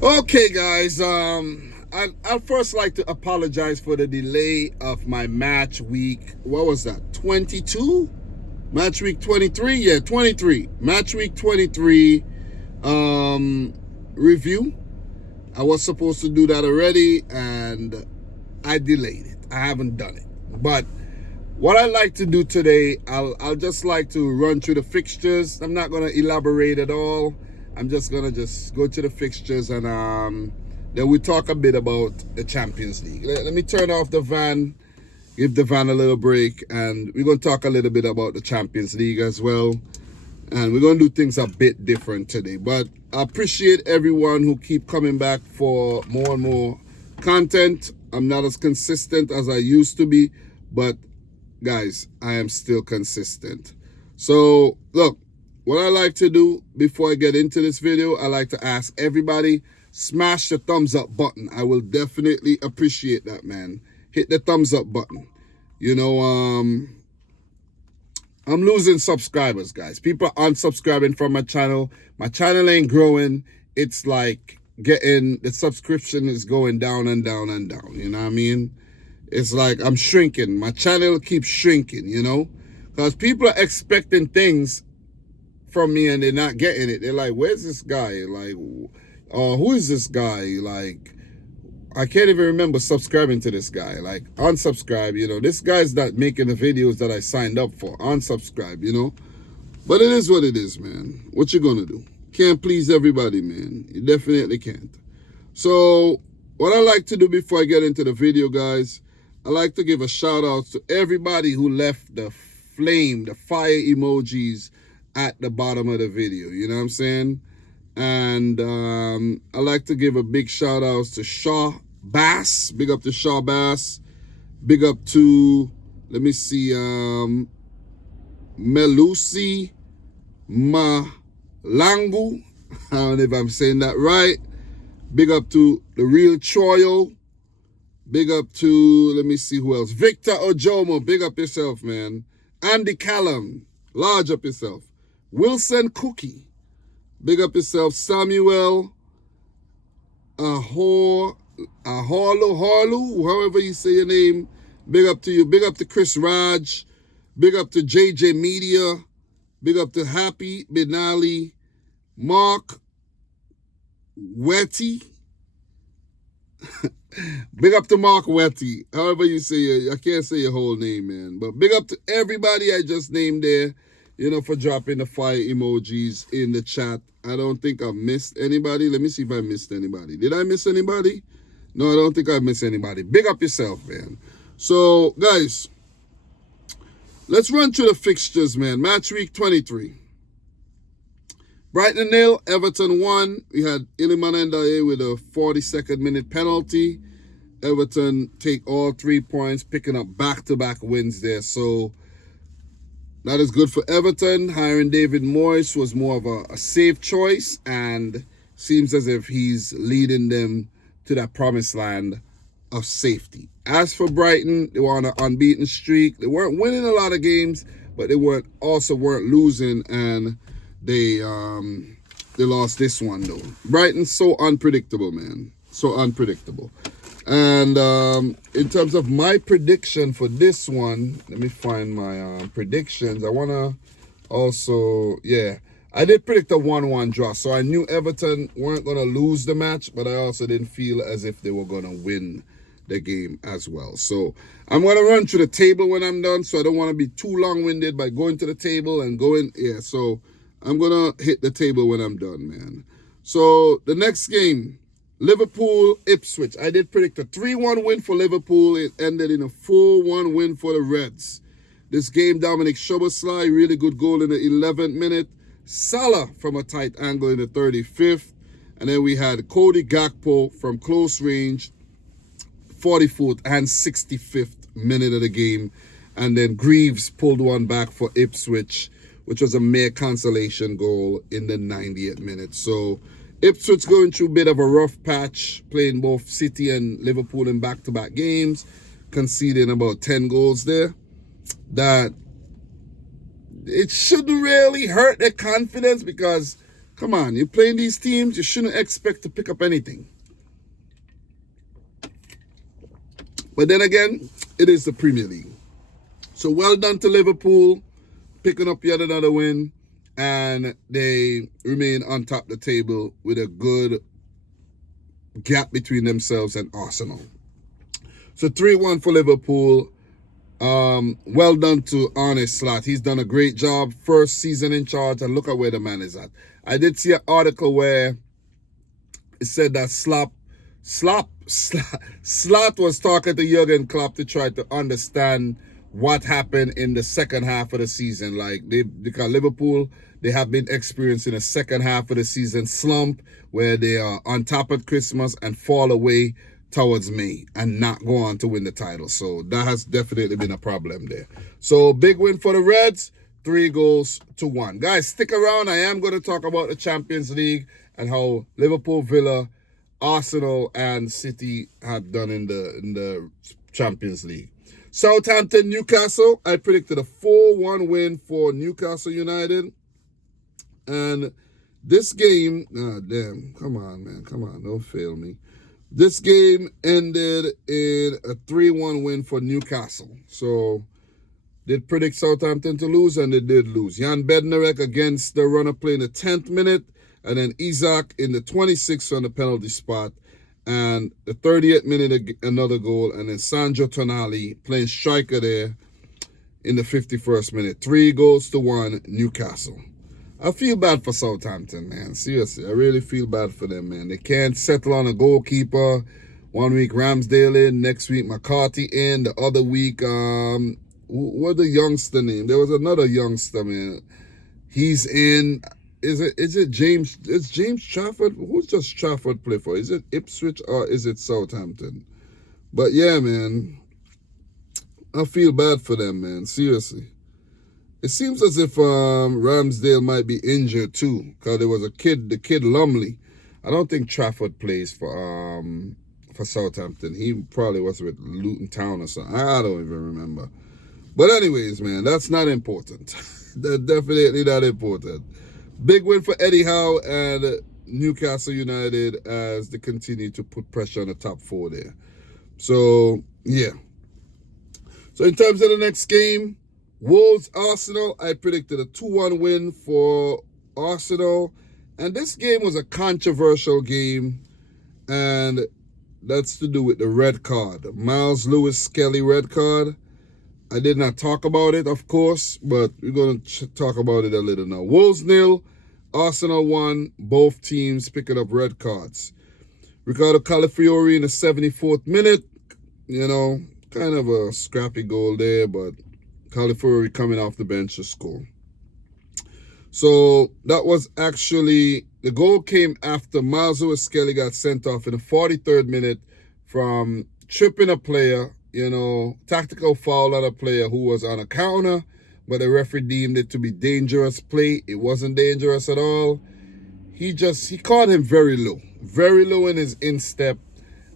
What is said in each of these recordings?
Okay, guys. I'd first like to apologize for the delay of my match week. What was that? 22? Match week 23? Yeah, 23. Match week 23 review. I was supposed to do that already, and I delayed it. I haven't done it. But what I'd like to do today, I'll just like to run through the fixtures. I'm not gonna elaborate at all. I'm just gonna go to the fixtures, and then we talk a bit about the Champions League. Let me turn off the van, give the van a little break, and we're gonna talk a little bit about the Champions League as well. And we're gonna do things a bit different today. But I appreciate everyone who keep coming back for more and more content. I'm not as consistent as I used to be, but guys, I am still consistent. So look, what I like to do before I get into this video, I like to ask everybody, smash the thumbs up button. I will definitely appreciate that, man. Hit the thumbs up button. You know, I'm losing subscribers, guys. People are unsubscribing from my channel. My channel ain't growing. It's like the subscription is going down and down and down. You know what I mean? It's like I'm shrinking. My channel keeps shrinking, you know? Because people are expecting things from me and they're not getting it. They're like, where's this guy? Like, who is this guy? Like, I can't even remember subscribing to this guy. Like, unsubscribe, you know? This guy's not making the videos that I signed up for. Unsubscribe, you know? But it is what it is, man. What you gonna do? Can't please everybody, man. You definitely can't. So, what I like to do before I get into the video, guys, I like to give a shout out to everybody who left the flame, the fire emojis at the bottom of the video. You know what I'm saying? And I like to give a big shout out to Shaw Bass. Big up to Shaw Bass. Big up to, let me see, Melusi Malangu. I don't know if I'm saying that right. Big up to the real Choyo. Big up to, let me see who else. Victor Ojomo, big up yourself, man. Andy Callum, large up yourself. Wilson Cookie, big up yourself. Samuel Harlu, however you say your name, big up to you. Big up to Chris Raj. Big up to JJ Media. Big up to Happy Benali. Mark Wetty. Big up to Mark Wetty, however you say it. I can't say your whole name, man. But big up to everybody I just named there, you know, for dropping the fire emojis in the chat. I don't think I've missed anybody. Let me see if I missed anybody. Did I miss anybody? No, I don't think I missed anybody. Big up yourself, man. So, guys, let's run through the fixtures, man. Match week 23. Brighton 0, Everton 1. We had Iliman Ndiaye with a 42nd minute penalty. Everton take all 3 points, picking up back-to-back wins there. So that is good for Everton. Hiring David Moyes was more of a safe choice, and seems as if he's leading them to that promised land of safety. As for Brighton, they were on an unbeaten streak. They weren't winning a lot of games, but they weren't losing, and they lost this one though. Brighton's so unpredictable, man. So unpredictable. And in terms of my prediction for this one, let me find my predictions. I want to also, I did predict a 1-1 draw. So I knew Everton weren't going to lose the match, but I also didn't feel as if they were going to win the game as well. So I'm going to run through the table when I'm done, so I don't want to be too long-winded by going to the table and going, so I'm going to hit the table when I'm done, man. So the next game, Liverpool, Ipswich. I did predict a 3-1 win for Liverpool. It ended in a 4-1 win for the Reds. This game, Dominic Szoboszlai, really good goal in the 11th minute. Salah from a tight angle in the 35th. And then we had Cody Gakpo from close range, 44th and 65th minute of the game. And then Greaves pulled one back for Ipswich, which was a mere consolation goal in the 90th minute. So Ipswich going through a bit of a rough patch, playing both City and Liverpool in back-to-back games, conceding about 10 goals there. That it shouldn't really hurt their confidence, because Come on, you're playing these teams, you shouldn't expect to pick up anything. But then again, it is the Premier League. So well done to Liverpool, picking up yet another win, and they remain on top of the table with a good gap between themselves and Arsenal. So 3-1 for Liverpool. Well done to Arne Slot. He's done a great job. First season in charge, and look at where the man is at. I did see an article where it said that Slot was talking to Jurgen Klopp to try to understand what happened in the second half of the season. Like because Liverpool, they have been experiencing a second half of the season slump where they are on top at Christmas and fall away towards May and not go on to win the title. So that has definitely been a problem there. So big win for the Reds, 3-1. Guys, stick around. I am going to talk about the Champions League and how Liverpool, Villa, Arsenal, and City have done in the Champions League. Southampton, Newcastle. I predicted a 4-1 win for Newcastle United. And this game, come on, man. Come on, don't fail me. This game ended in a 3-1 win for Newcastle. So, did predict Southampton to lose, and they did lose. Jan Bednarek against the runner play in the 10th minute, and then Isaac in the 26th on the penalty spot. And the 30th minute, another goal, and then Sandro Tonali playing striker there in the 51st minute. 3-1, Newcastle. I feel bad for Southampton, man. Seriously, I really feel bad for them, man. They can't settle on a goalkeeper. 1 week Ramsdale in, next week McCarthy in, the other week, what the youngster name? There was another youngster, man. He's in. Is it James? Is James Trafford? Who's just Trafford play for? Is it Ipswich or is it Southampton? But yeah, man, I feel bad for them, man. Seriously. It seems as if Ramsdale might be injured too, because there was the kid Lumley. I don't think Trafford plays for Southampton. He probably was with Luton Town or something. I don't even remember. But anyways, man, that's not important. That's definitely not important. Big win for Eddie Howe and Newcastle United as they continue to put pressure on the top four there. So, yeah. So, in terms of the next game, Wolves-Arsenal, I predicted a 2-1 win for Arsenal. And this game was a controversial game. And that's to do with the red card. Miles Lewis-Skelly red card. I did not talk about it, of course, but we're going to talk about it a little now. Wolves 0, Arsenal 1, both teams picking up red cards. Ricardo Calafiori in the 74th minute, kind of a scrappy goal there, but Calafiori coming off the bench to score. So that was actually, the goal came after Miles Lewis-Skelly got sent off in the 43rd minute from tripping a player, tactical foul on a player who was on a counter, but the referee deemed it to be dangerous play. It wasn't dangerous at all. He caught him very low in his instep,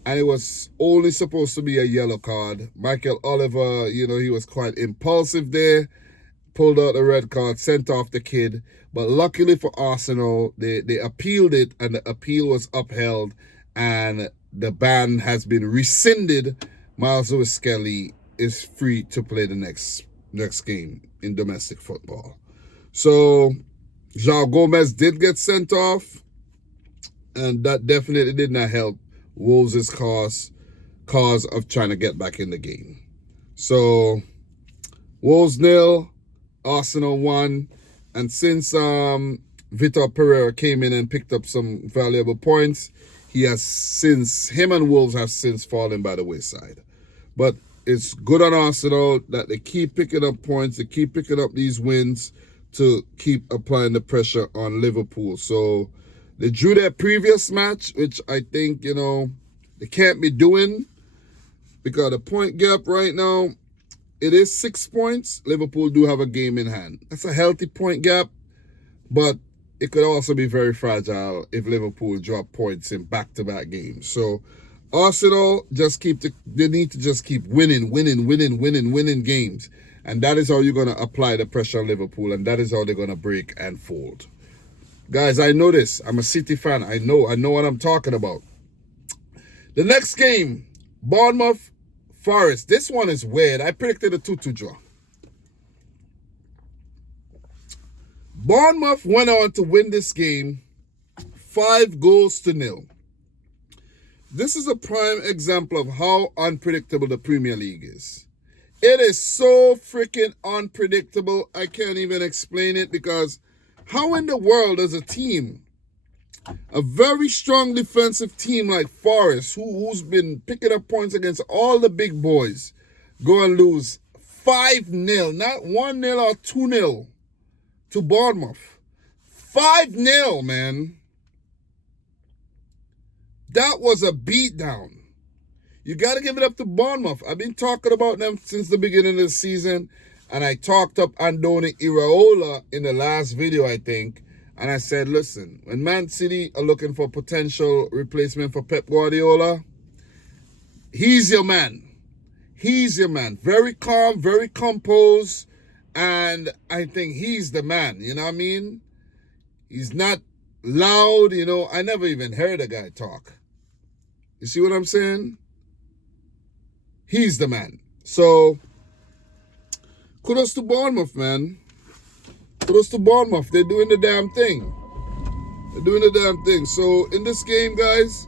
and it was only supposed to be a yellow card. Michael Oliver, he was quite impulsive there, pulled out the red card, sent off the kid. But luckily for Arsenal, they appealed it, and the appeal was upheld, and the ban has been rescinded. Miles Lewis-Skelly is free to play the next game in domestic football. So, João Gomez did get sent off, and that definitely did not help Wolves' cause of trying to get back in the game. So, Wolves 0, Arsenal 1, and since Vitor Pereira came in and picked up some valuable points, him and Wolves have since fallen by the wayside. But it's good on Arsenal that they keep picking up points, they keep picking up these wins to keep applying the pressure on Liverpool. So they drew their previous match, which I think, they can't be doing, because the point gap right now, it is 6 points. Liverpool do have a game in hand. That's a healthy point gap, but it could also be very fragile if Liverpool drop points in back-to-back games. So Arsenal they need to just keep winning games. And that is how you're going to apply the pressure on Liverpool, and that is how they're going to break and fold. Guys, I know this. I'm a City fan. I know what I'm talking about. The next game, Bournemouth Forest. This one is weird. I predicted a 2-2 draw. Bournemouth went on to win this game 5-0. This is a prime example of how unpredictable the Premier League is. It is so freaking unpredictable. I can't even explain it, because how in the world does a team, a very strong defensive team like Forest, who's been picking up points against all the big boys, go and lose 5-0, not 1-0 or 2-0 to Bournemouth. 5-0, man. That was a beatdown. You got to give it up to Bournemouth. I've been talking about them since the beginning of the season, and I talked up Andoni Iraola in the last video, I think, and I said, listen, when Man City are looking for potential replacement for Pep Guardiola, he's your man. He's your man. Very calm, very composed, and I think he's the man, you know what I mean? He's not loud, you know. I never even heard a guy talk. You see what I'm saying? He's the man. So, kudos to Bournemouth, man. Kudos to Bournemouth. They're doing the damn thing. They're doing the damn thing. So, in this game, guys,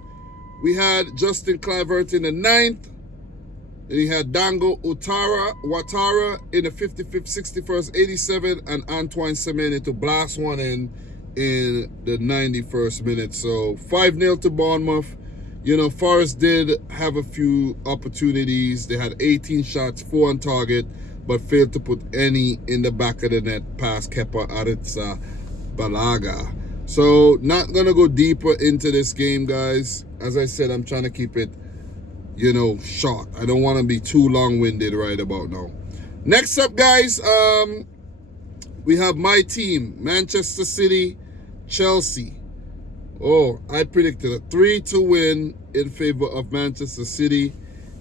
we had Justin Kluivert in the 9th. Then he had Dango Ouattara in the 55th, 61st, 87th, and Antoine Semenyo to blast one in the 91st minute. So, 5-0 to Bournemouth. You know, Forest did have a few opportunities. They had 18 shots, 4 on target, but failed to put any in the back of the net past Kepa Arrizabalaga. So, not going to go deeper into this game, guys. As I said, I'm trying to keep it, you know, short. I don't want to be too long-winded right about now. Next up, guys, we have my team, Manchester City, Chelsea. Oh, I predicted a 3-2 win in favor of Manchester City.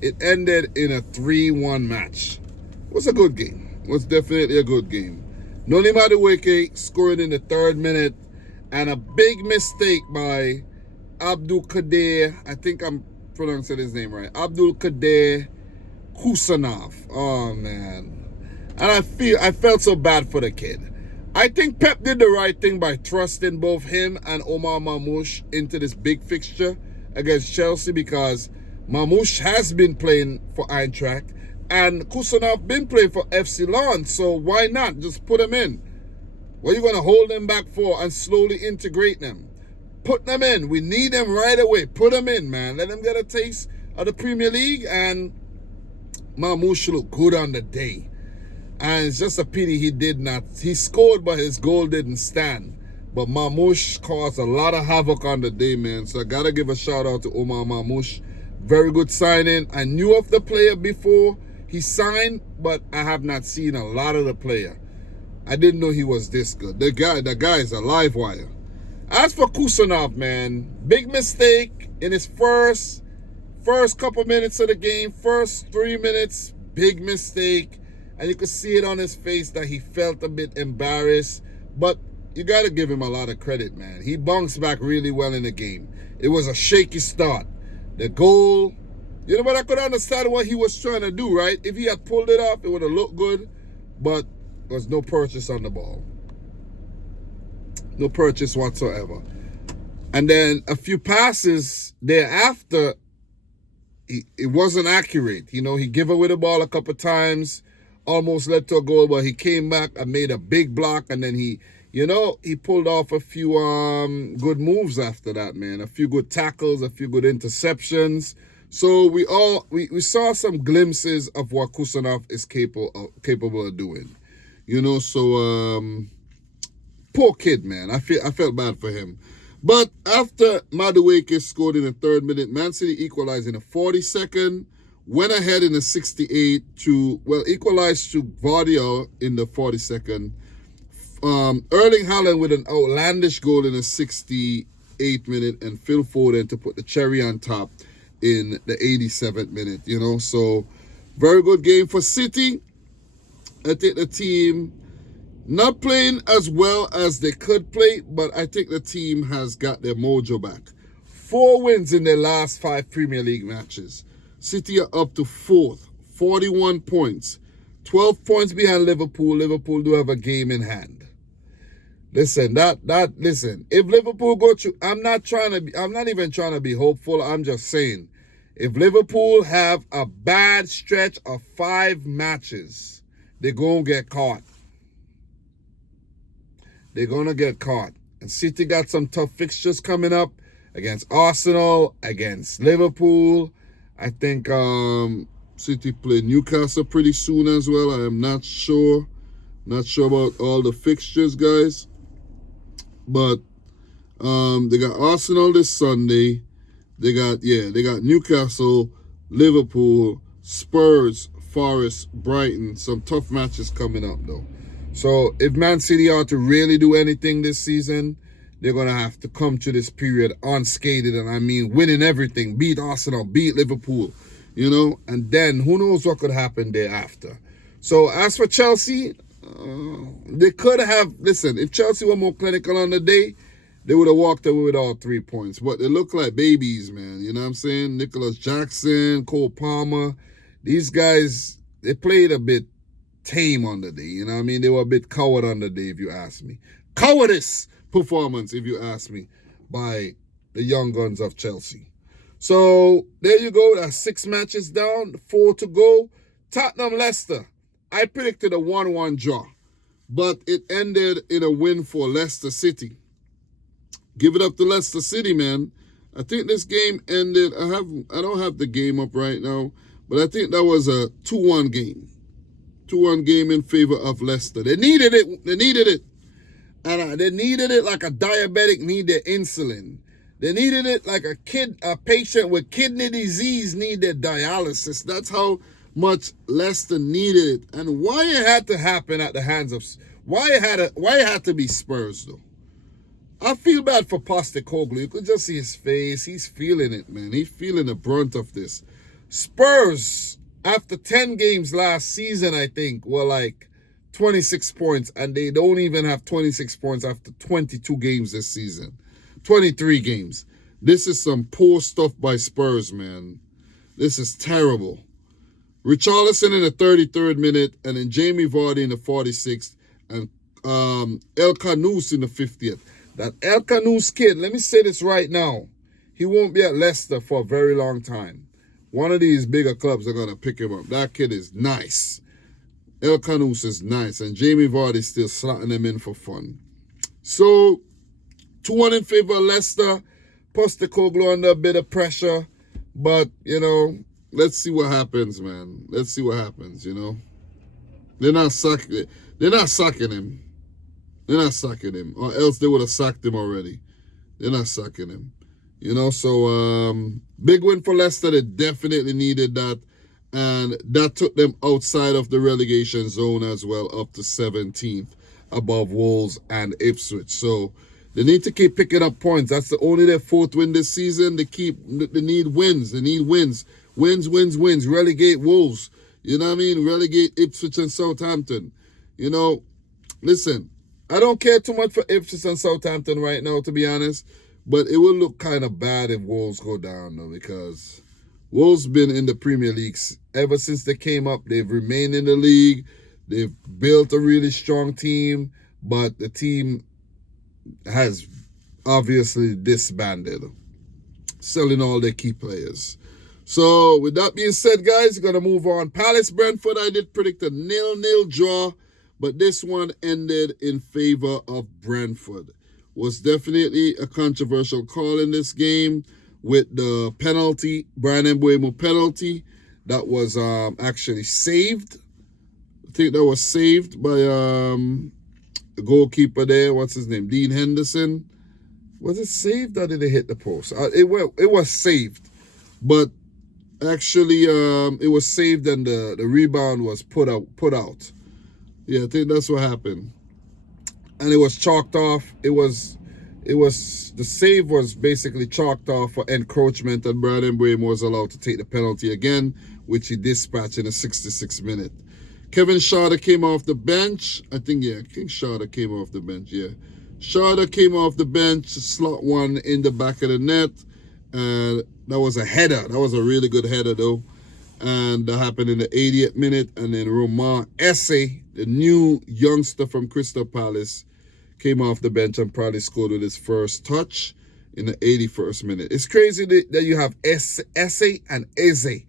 It ended in a 3-1 match. It was a good game. It was definitely a good game. Noni Madueke scoring in the 3rd minute, and a big mistake by Abdul Kader. I think I'm pronouncing his name right. Abdul Kader Kusenov. Oh, man. And I felt so bad for the kid. I think Pep did the right thing by trusting both him and Omar Mamouche into this big fixture against Chelsea, because Mamouche has been playing for Eintracht and Kusenov been playing for FC Lyon. So why not just put them in? What are you going to hold them back for and slowly integrate them? Put them in. We need them right away. Put them in, man. Let them get a taste of the Premier League, and Mamouche looked good on the day. And it's just a pity he did not. He scored, but his goal didn't stand. But Mamouche caused a lot of havoc on the day, man. So I got to give a shout out to Omar Mamouche. Very good signing. I knew of the player before he signed, but I have not seen a lot of the player. I didn't know he was this good. The guy is a live wire. As for Kusenov, man, big mistake in his first couple minutes of the game. First 3 minutes, big mistake. And you could see it on his face that he felt a bit embarrassed. But you got to give him a lot of credit, man. He bounced back really well in the game. It was a shaky start. The goal, you know, but I could understand what he was trying to do, right? If he had pulled it off, it would have looked good. But there was no purchase on the ball. No purchase whatsoever. And then a few passes thereafter, it wasn't accurate. You know, he gave away the ball a couple times. Almost led to a goal, but he came back and made a big block, and then he pulled off a few good moves after that, man. A few good tackles, a few good interceptions. So we saw some glimpses of what Kusenov is capable of doing. You know, so poor kid, man. I felt bad for him. But after Madueke scored in the 3rd minute, Man City equalized in the 42nd. Went ahead in the 68 equalized to Vardy in the 42nd. Erling Haaland with an outlandish goal in the 68th minute, and Phil Foden to put the cherry on top in the 87th minute, you know. So, very good game for City. I think the team, Not playing as well as they could play, but I think the team has got their mojo back. 4 wins in their last 5 Premier League matches. City are up to 4th, 41 points. 12 points behind Liverpool. Liverpool do have a game in hand. Listen, listen, if Liverpool go through, I'm not even trying to be hopeful. I'm just saying, if Liverpool have a bad stretch of 5 matches, they're going to get caught. They're going to get caught. And City got some tough fixtures coming up against Arsenal, against Liverpool. I think City play Newcastle pretty soon as well. I am not sure. Not sure about all the fixtures, guys. But they got Arsenal this Sunday. They got Newcastle, Liverpool, Spurs, Forest, Brighton. Some tough matches coming up, though. So if Man City are to really do anything this season, they're going to have to come to this period unscathed. And I mean, winning everything. Beat Arsenal, beat Liverpool, you know. And then who knows what could happen thereafter. So as for Chelsea, they could have, listen, if Chelsea were more clinical on the day, they would have walked away with all 3 points. But they look like babies, man. You know what I'm saying? Nicholas Jackson, Cole Palmer. These guys, they played a bit tame on the day. You know what I mean? They were a bit coward on the day, if you ask me. Cowardice performance, if you ask me, by the young guns of Chelsea. So there you go. That's 6 matches down, 4 to go. Tottenham-Leicester. I predicted a 1-1 draw, but it ended in a win for Leicester City. Give it up to Leicester City, man. I think this game ended, I don't have the game up right now, but I think that was a 2-1 game. 2-1 game in favor of Leicester. They needed it. They needed it. And they needed it like a diabetic need their insulin. They needed it like a patient with kidney disease need their dialysis. That's how much Leicester needed it. And why it had to happen at the hands of, why it had to be Spurs, though. I feel bad for Postecoglou. You could just see his face. He's feeling it, man. He's feeling the brunt of this. Spurs, after 10 games last season, I think, were like 26 points. And they don't even have 26 points after 22 games this season. 23 games. This is some poor stuff by Spurs, man. This is terrible. Richarlison in the 33rd minute, and then Jamie Vardy in the 46th, and El Khanous in the 50th. That El Khanous kid, let me say this right now, he won't be at Leicester for a very long time. One of these bigger clubs are going to pick him up. That kid is nice. El Khanous is nice, and Jamie Vardy still slotting him in for fun. So, 2-1 in favor of Leicester. Postecoglou under a bit of pressure, but, you know, let's see what happens, man. Let's see what happens, you know. They're not sacking him. They're not sacking him. Or else they would have sacked him already. They're not sacking him. You know, so big win for Leicester. They definitely needed that. And that took them outside of the relegation zone as well, up to 17th, above Wolves and Ipswich. So they need to keep picking up points. That's only their 4th win this season. They need wins. They need wins. Wins. Relegate Wolves. You know what I mean? Relegate Ipswich and Southampton. You know, listen, I don't care too much for Ipswich and Southampton right now, to be honest. But it will look kind of bad if Wolves go down, though, because Wolves been in the Premier League ever since they came up. They've remained in the league. They've built a really strong team, but the team has obviously disbanded, selling all their key players. So with that being said, guys, we're going to move on. Palace-Brentford, I did predict a 0-0 draw, but this one ended in favor of Brentford. Was definitely a controversial call in this game with the penalty, Brian Mbeumo penalty, that was actually saved. I think that was saved by the goalkeeper there. What's his name? Dean Henderson. Was it saved or did it hit the post? It was saved, but actually it was saved and the rebound was put out. Yeah, I think that's what happened. And it was chalked off. The save was basically chalked off for encroachment, and Brian Mbeumo was allowed to take the penalty again, which he dispatched in the 66th minute. Kevin Schade came off the bench. I think Schade came off the bench, yeah. Schade came off the bench, slot one in the back of the net. And that was a header. That was a really good header, though. And that happened in the 80th minute. And then Romain Esse, the new youngster from Crystal Palace, came off the bench and probably scored with his first touch in the 81st minute. It's crazy that you have Esse and Eze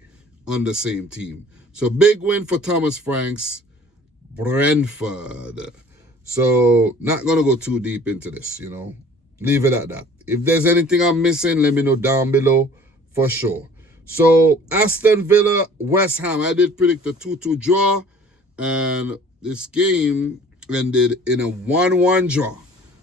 on the same team. So big win for Thomas Franks, Brentford. So not going to go too deep into this, you know. Leave it at that. If there's anything I'm missing, let me know down below for sure. So Aston Villa, West Ham. I did predict a 2-2 draw. And this game ended in a 1-1 draw.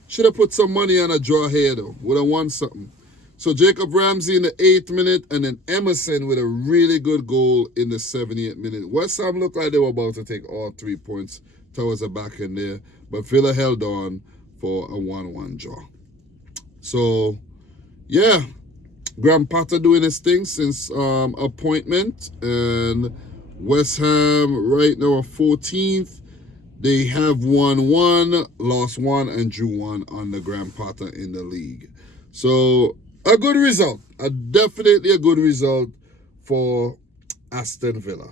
Should have put some money on a draw here though. Would have won something. So Jacob Ramsey in the 8th minute and then Emerson with a really good goal in the 78th minute. West Ham looked like they were about to take all 3 points towards the back end there. But Villa held on for a 1-1 draw. So, yeah. Graham Potter doing his thing since appointment. And West Ham right now are 14th. They have won 1, lost 1, and drew 1 under Graham Potter in the league. So, a good result. Definitely a good result for Aston Villa.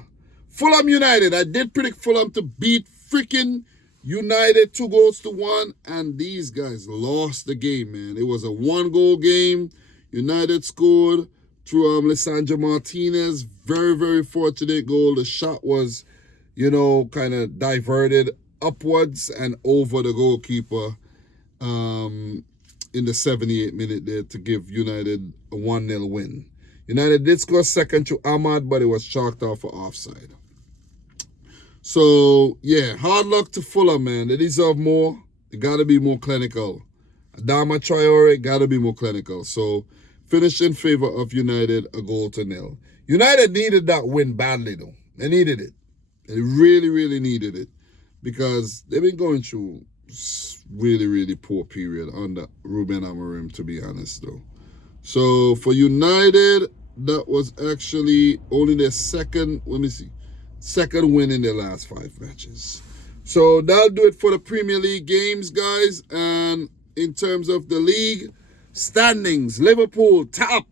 Fulham United. I did predict Fulham to beat freaking United 2-1, and these guys lost the game, man. It was a 1-goal game. United scored through Lisandro Martinez. Very, very fortunate goal. The shot was, you know, kind of diverted upwards and over the goalkeeper in the 78th minute there to give United a 1-0 win. United did score second to Ahmad, but it was chalked off for offside. So, yeah, hard luck to Fulham, man. They deserve more. They got to be more clinical. Adama Traore got to be more clinical. So, finished in favor of United, a 1-0. United needed that win badly, though. They needed it. They really, really needed it. Because they've been going through really, really poor period under Ruben Amorim, to be honest, though. So, for United, that was actually only their second win in their last 5 matches. So that'll do it for the Premier League games, guys. And in terms of the league standings, Liverpool top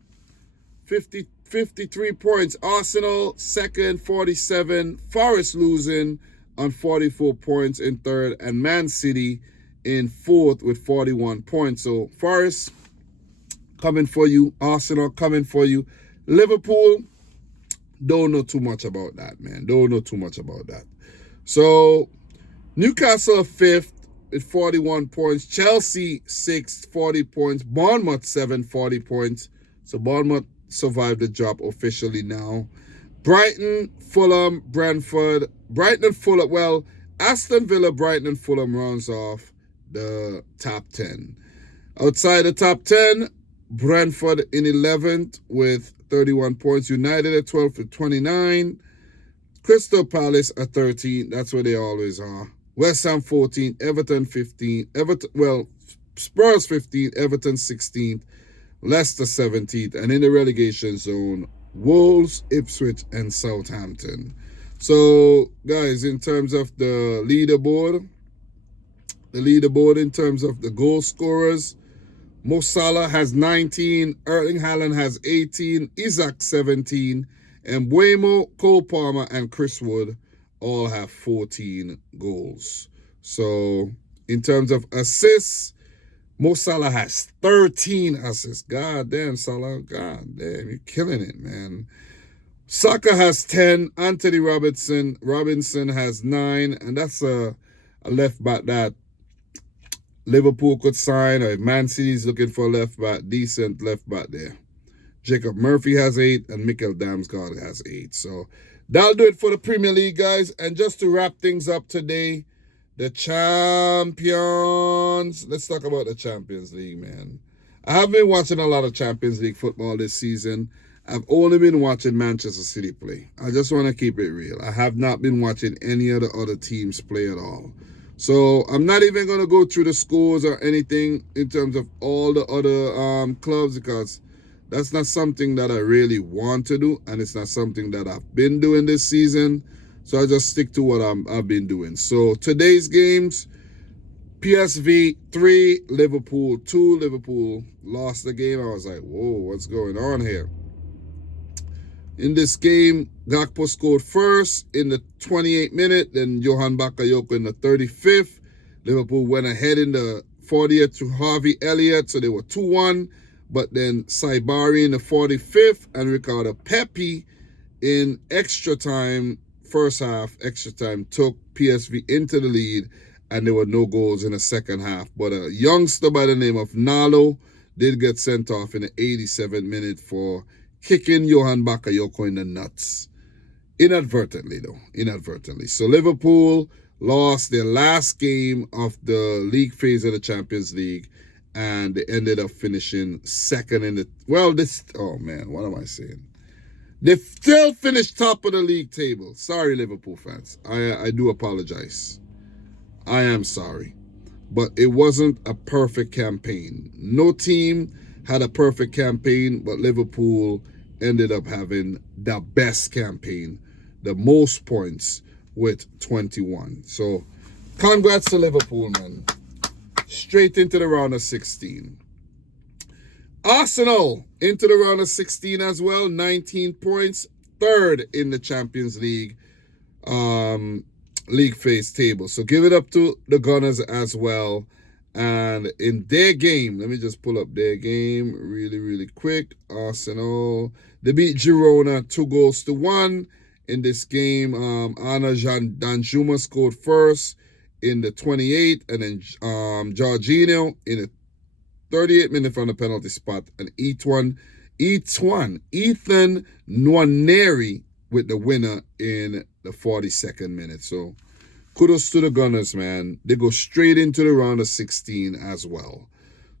53 points. Arsenal second, 47. Forest losing on 44 points in third. And Man City in fourth with 41 points. So Forest coming for you. Arsenal coming for you. Liverpool, don't know too much about that, man. Don't know too much about that. So, Newcastle 5th with 41 points. Chelsea 6th, 40 points. Bournemouth 7th, 40 points. So, Bournemouth survived the drop officially now. Brighton, Fulham, Brentford. Brighton and Fulham. Well, Aston Villa, Brighton and Fulham rounds off the top 10. Outside the top 10, Brentford in 11th with 31 points. United at 12th with 29. Crystal Palace at 13. That's where they always are. West Ham 14th. Everton 15th. Spurs 15th. Everton 16th. Leicester 17th. And in the relegation zone, Wolves, Ipswich, and Southampton. So, guys, in terms of the leaderboard in terms of the goal scorers, Mo Salah has 19, Erling Haaland has 18, Isaac 17, and Mbeumo, Cole Palmer, and Chris Wood all have 14 goals. So, in terms of assists, Mo Salah has 13 assists. God damn, Salah. God damn, you're killing it, man. Saka has 10, Anthony Robinson has 9, and that's a left back that Liverpool could sign, or if Man City's looking for a left back, decent left back there. Jacob Murphy has 8, and Mikkel Damsgaard has 8. So that'll do it for the Premier League, guys. And just to wrap things up today, the champions. Let's talk about the Champions League, man. I have been watching a lot of Champions League football this season. I've only been watching Manchester City play. I just want to keep it real. I have not been watching any of the other teams play at all. So I'm not even going to go through the scores or anything in terms of all the other clubs, because that's not something that I really want to do, and it's not something that I've been doing this season. So I just stick to what I've been doing. So today's games, PSV 3, Liverpool 2. Liverpool lost the game. I was like, whoa, what's going on here? In this game, Gakpo scored first in the 28th minute, then Johan Bakayoko in the 35th. Liverpool went ahead in the 40th to Harvey Elliott, so they were 2-1. But then Saibari in the 45th and Ricardo Pepi in extra time, first half, extra time, took PSV into the lead, and there were no goals in the second half. But a youngster by the name of Nalo did get sent off in the 87th minute for kicking Johan Bakayoko in the nuts. Inadvertently, though. Inadvertently. So Liverpool lost their last game of the league phase of the Champions League, and they ended up finishing second in the... Well, this... Oh, man, what am I saying? They still finished top of the league table. Sorry, Liverpool fans. I do apologize. I am sorry. But it wasn't a perfect campaign. No team had a perfect campaign, but Liverpool ended up having the best campaign, the most points with 21. So congrats to Liverpool, man. Straight into the round of 16. Arsenal into the round of 16 as well, 19 points, third in the Champions League league phase table. So give it up to the Gunners as well. And in their game, let me just pull up their game really quick. Arsenal, they beat Girona 2-1. In this game, Ana Danjuma scored first in the 28th, and then Jorginho in the 38th minute from the penalty spot, and Ethan Nwaneri with the winner in the 42nd minute. So kudos to the Gunners, man. They go straight into the round of 16 as well.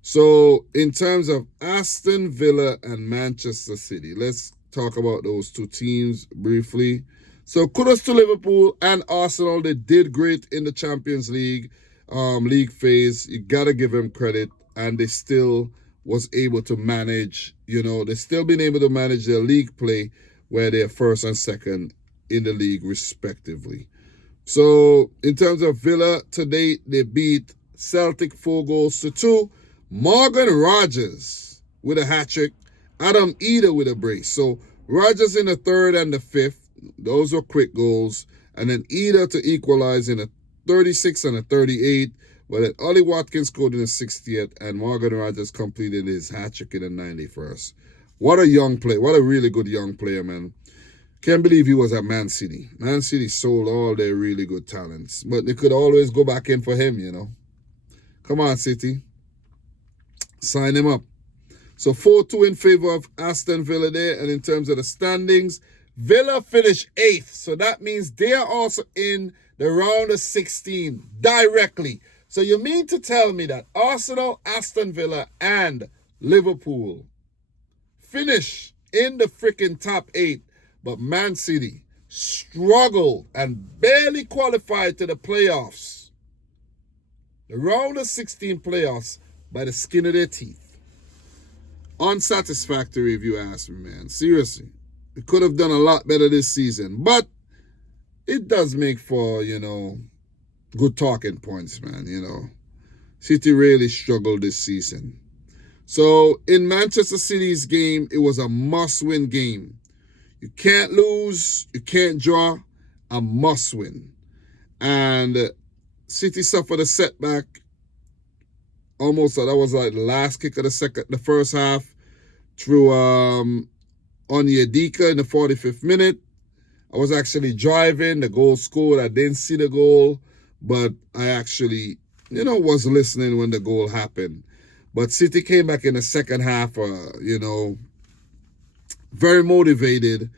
So in terms of Aston Villa and Manchester City, let's talk about those two teams briefly. So kudos to Liverpool and Arsenal. They did great in the Champions League league phase. You got to give them credit. And they still was able to manage, they still been able to manage their league play where they're first and second in the league respectively. So in terms of Villa, today they beat Celtic 4-2. Morgan Rogers with a hat-trick. Adam Eder with a brace. So Rogers in the 3rd and the 5th. Those were quick goals. And then Eder to equalize in the 36th and the 38th. But then Ollie Watkins scored in the 60th, and Morgan Rogers completed his hat-trick in the 91st. What a young player. What a really good young player, man. Can't believe he was at Man City. Man City sold all their really good talents. But they could always go back in for him, Come on, City. Sign him up. So 4-2 in favor of Aston Villa there. And in terms of the standings, Villa finished 8th. So that means they are also in the round of 16 directly. So you mean to tell me that Arsenal, Aston Villa, and Liverpool finish in the freaking top 8, but Man City struggled and barely qualified to the playoffs. The round of 16 playoffs by the skin of their teeth. Unsatisfactory if you ask me, man. Seriously. We could have done a lot better this season, but it does make for, good talking points, man, City really struggled this season. So in Manchester City's game, it was a must-win game. You can't lose, you can't draw, a must-win. And City suffered a setback. Almost, that was like the last kick of the first half through Onyedika in the 45th minute. I was actually driving, the goal scored, I didn't see the goal. But I actually, was listening when the goal happened. But City came back in the second half, very motivated.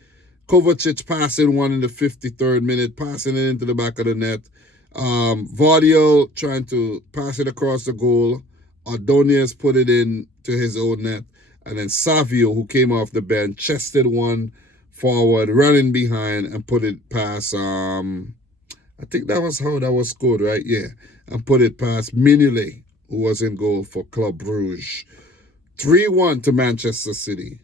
Kovacic passing one in the 53rd minute, passing it into the back of the net. Vardiel trying to pass it across the goal. Ordonez put it in to his own net. And then Savio, who came off the bench, chested one forward, running behind, and put it past... I think that was how that was scored, right? Yeah. And put it past Mignolet, who was in goal for Club Brugge. 3-1 to Manchester City.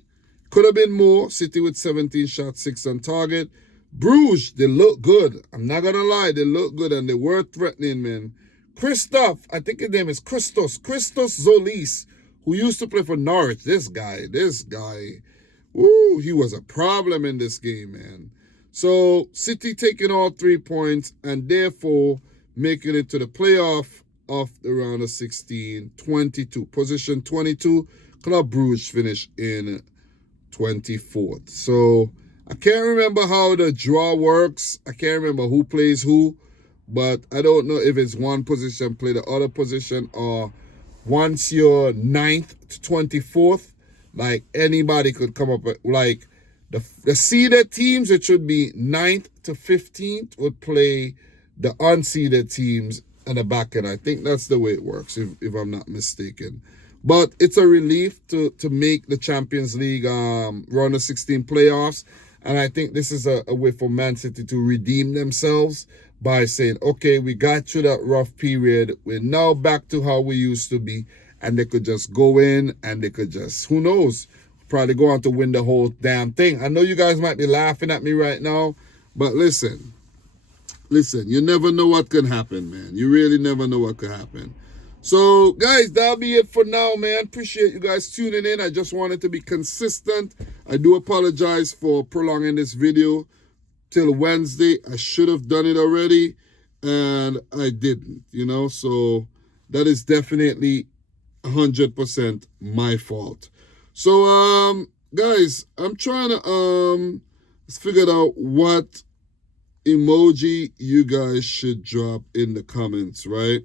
Could have been more. City with 17 shots, 6 on target. Bruges, they look good. I'm not gonna lie, they look good and they were threatening, man. Christoph, I think his name is Christos Zolis, who used to play for Norwich. This guy, woo, he was a problem in this game, man. So City taking all 3 points and therefore making it to the playoff of the round of 16, 22. Position 22, Club Brugge finished in 24th. So I can't remember how the draw works. I can't remember who plays who, but I don't know if it's one position play the other position or once you're 9th to 24th, like anybody could come up with, like the seeded teams, it should be 9th to 15th would play the unseeded teams in the back end. I think that's the way it works, if I'm not mistaken. But it's a relief to make the Champions League round of 16 playoffs. And I think this is a way for Man City to redeem themselves by saying, okay, we got through that rough period. We're now back to how we used to be. And they could just go in and they could just, who knows, probably go on to win the whole damn thing. I know you guys might be laughing at me right now, but listen, you never know what can happen, man. You really never know what could happen. So, guys, that'll be it for now, man. Appreciate you guys tuning in. I just wanted to be consistent. I do apologize for prolonging this video till Wednesday. I should have done it already, and I didn't, So, that is definitely 100% my fault. So, guys, I'm trying to figure out what emoji you guys should drop in the comments, right?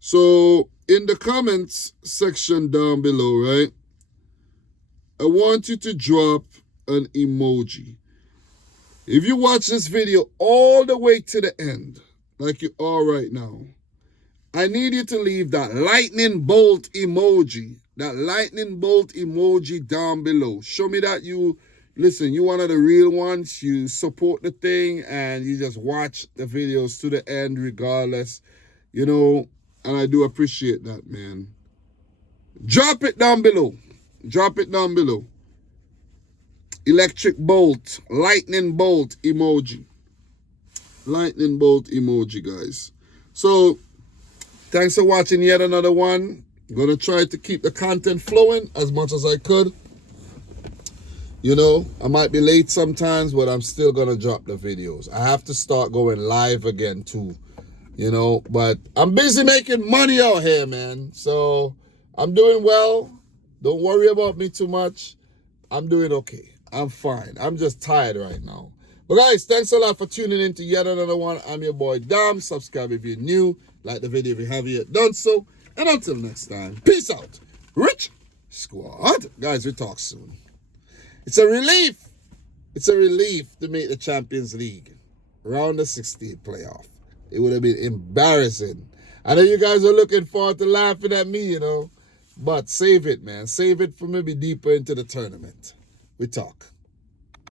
So, in the comments section down below, right, I want you to drop an emoji. If you watch this video all the way to the end, like you are right now, I need you to leave that lightning bolt emoji down below. Show me that you're one of the real ones. You support the thing and you just watch the videos to the end regardless, and I do appreciate that, man. Drop it down below. Electric bolt, lightning bolt emoji. Guys. So, thanks for watching yet another one. I'm going to try to keep the content flowing as much as I could. I might be late sometimes, but I'm still going to drop the videos. I have to start going live again too. But I'm busy making money out here, man. So I'm doing well. Don't worry about me too much. I'm doing okay. I'm fine. I'm just tired right now. But guys, thanks a lot for tuning in to yet another one. I'm your boy Dam. Subscribe if you're new. Like the video if you haven't yet done so. And until next time, peace out. Rich Squad. Guys, we talk soon. It's a relief. To make the Champions League round the 16 playoff. It would have been embarrassing. I know you guys are looking forward to laughing at me, but save it, man. Save it for maybe deeper into the tournament. We talk.